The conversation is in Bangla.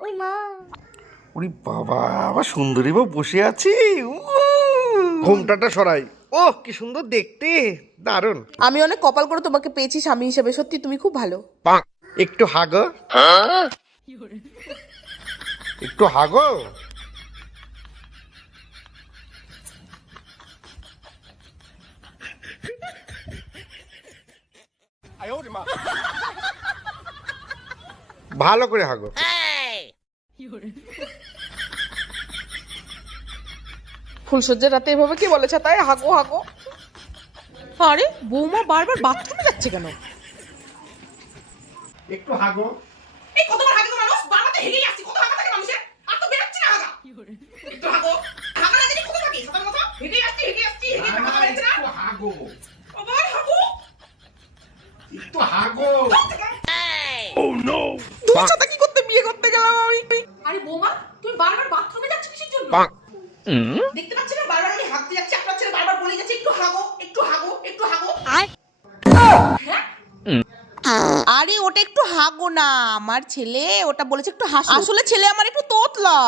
ওই মা, ওরে বাবা, আবার সুন্দরী বউ বসে আছি। ঘোমটাটা সরাই। ও কি সুন্দর দেখতে, দারুণ। আমি অনেক কপাল করে তোমাকে পেয়েছি স্বামী হিসেবে, সত্যি তুমি খুব ভালো। একটু হাগো, একটু হাগো। ভালো করে হাগো। ফুলসজ্জার রাতে এভাবে কি বলেছে তাই হাগো হাগো। আরে বৌমা বারবার বাথরুমে যাচ্ছে কেন? একটু হাগো। এই কতবার হাগে তো মানুষ, বারবার তো হেগেই আসছে, কত হাগা থাকে মানুষের, আর তো বেরোচ্ছে না হাগা। একটু হাগো, হাগা না দিলে কত থাকে সবার মতো, হেগেই আসছে হেগে হাগা বেরোচ্ছে না। একটু হাগো, আবার হাগো, একটু হাগো। তোমার সাথে কি করতে বিয়ে করতে গেলাম আমি? আরে বৌমা তুমি বারবার বাথরুমে যাচ্ছ কিসের জন্য? দেখতে পাচ্ছ না বারবার আমি হাগতে যাচ্ছি, আপনার ছেলে বারবার বলে যাচ্ছে একটু হাগো একটু হাগো একটু হাগো। হ্যাঁ? আরে ওটা একটু হাগো না, আমার ছেলে ওটা বলেছে একটু হাসো, আসলে ছেলে আমার একটু তোতলা।